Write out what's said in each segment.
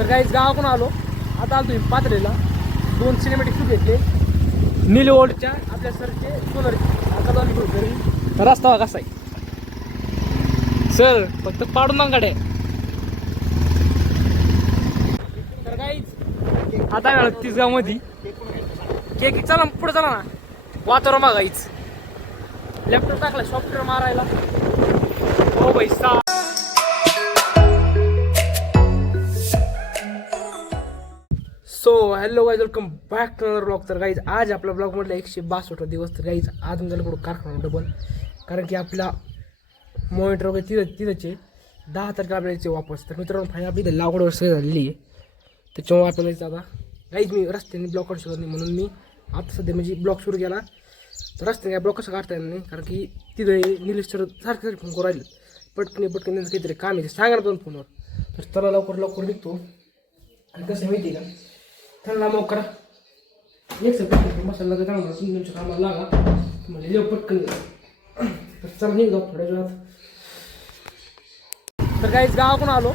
तर काहीच गावाकडून आलो. आता आलो तुम्ही पातळीला 2 सिनेमॅटिक शूट घेतले नीलवोल्डच्या आपल्या सरचे सोलरचे. आता दोन घरी रस्ता कसा आहे सर, फक्त पाडून ना गाड्या. तर काहीच आता वेळ 30 गाव मध्ये केक चला पुढे चला ना. वातावरण मागाईच लॅपटॉप टाकला सॉफ्टवेअर मारायला. हो भाई सा. So hello guys, welcome back to another blog. तर गाईज आज आपल्या ब्लॉग मधला 162 दिवस. तर गाईज आज मला पुढं कारखाना डबल, कारण की आपला मॉनिटर वगैरे तिथंचे 10 तारखेला आपल्याला वापस. तर मित्रांनो फायनल आपली लागवड वगैरे झालेली आहे, त्याच्यामुळे आपल्याला जायचं आता. गाईज मी रस्त्याने ब्लॉक काढू शकत नाही, म्हणून मी आता सध्या म्हणजे ब्लॉक सुरू केला. तर रस्त्याने काय ब्लॉक कसं काढता येणार नाही, कारण की तिथं निलेश सर सारखे फोन करू राहिले. पटकन काहीतरी काम आहे सांगा ना दोन फोनवर. तर चला लवकर निघतो. आणि कसं माहिती आहे का, त्यांना मग करा एक सगळं मसाला चांगला तुमच्या कामाला लागा म्हणजे जेव पटकन. तर चला निघतो थोड्या वेळात. तर काहीच गावाकडून आलो.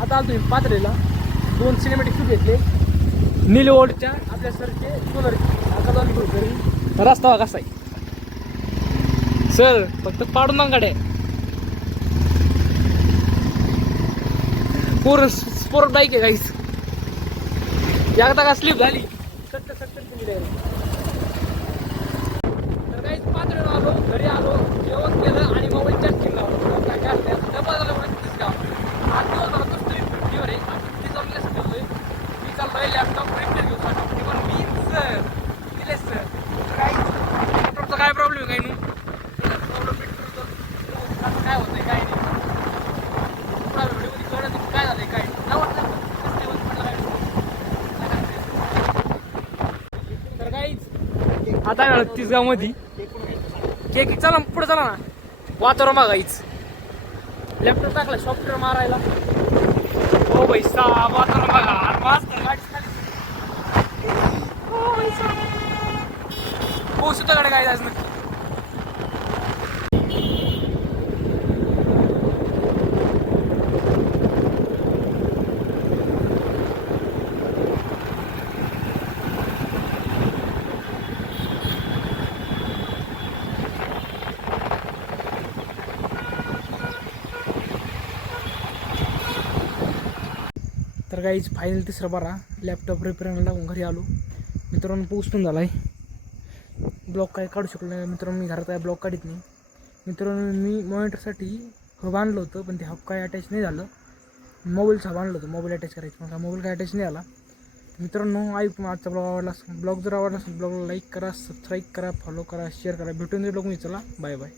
आता आलो तुम्ही पातळीला 2 सिनेमॅटिक शूट घेतले नीलवोल्डच्या आपल्या सरचे सोलरचे. आता दोन घरी रस्ता कसा आहे सर, फक्त पाडून ना गाड्या. स्पोर्ट बाईक आहे काहीच. एकदा का स्लिप झाली 70 तर काहीच पातळीवर आलो, घरी आलो, जेवण केलं आणि मोबाईल चार्जिंग लावलं. काय काय डबल झालं म्हणून 30 गाव. आज दिवस झाला तो स्ट्रीट फिफ्टीवर आहे. आज 30 जमलेच ठेवलोय. मी चाललोय लॅपटॉप रिपेअर घेऊन साठी. पण मी सर दिले सर काय लॅपटॉपचा काय प्रॉब्लेम आहे काय नू प्रॉब्लेम असं काय होतंय काय नाही. व्हिडिओमध्ये कळलं काय झालंय काय नाही वाटलं. तर काहीच आता 30 गाव मध्ये केक चला पुढे चला ना. वातावरण मागाईच लॅपटॉप टाकला सॉफ्टवेअर मारायला. हो भाई सा. वातावरण मागा हो सुद्धा कडे काय जायचं नक्की. तर काहीच फायनल तिसरा बारा लॅपटॉप रिपेअरिंगला टाकून घरी आलो. मित्रांनो पाऊस पण झाला आहे. ब्लॉक काय काढू शकलो नाही मित्रांनो. मी घरात काय ब्लॉक काढत नाही मित्रांनो. मी मॉनिटरसाठी हब आणलं होतं, पण ते हब काय अटॅच नाही झालं. मोबाईलचं हब आणलं होतं, मोबाईल अटॅच करायचं, मला मोबाईल काय अटॅच नाही आला. मित्रांनो ऐक मग आजचा ब्लॉग आवडला. ब्लॉग जर आवडला असेल ब्लॉगला लाईक करा, सबस्क्राईब करा, फॉलो करा, शेअर करा. भेटून लोक मी चला बाय बाय.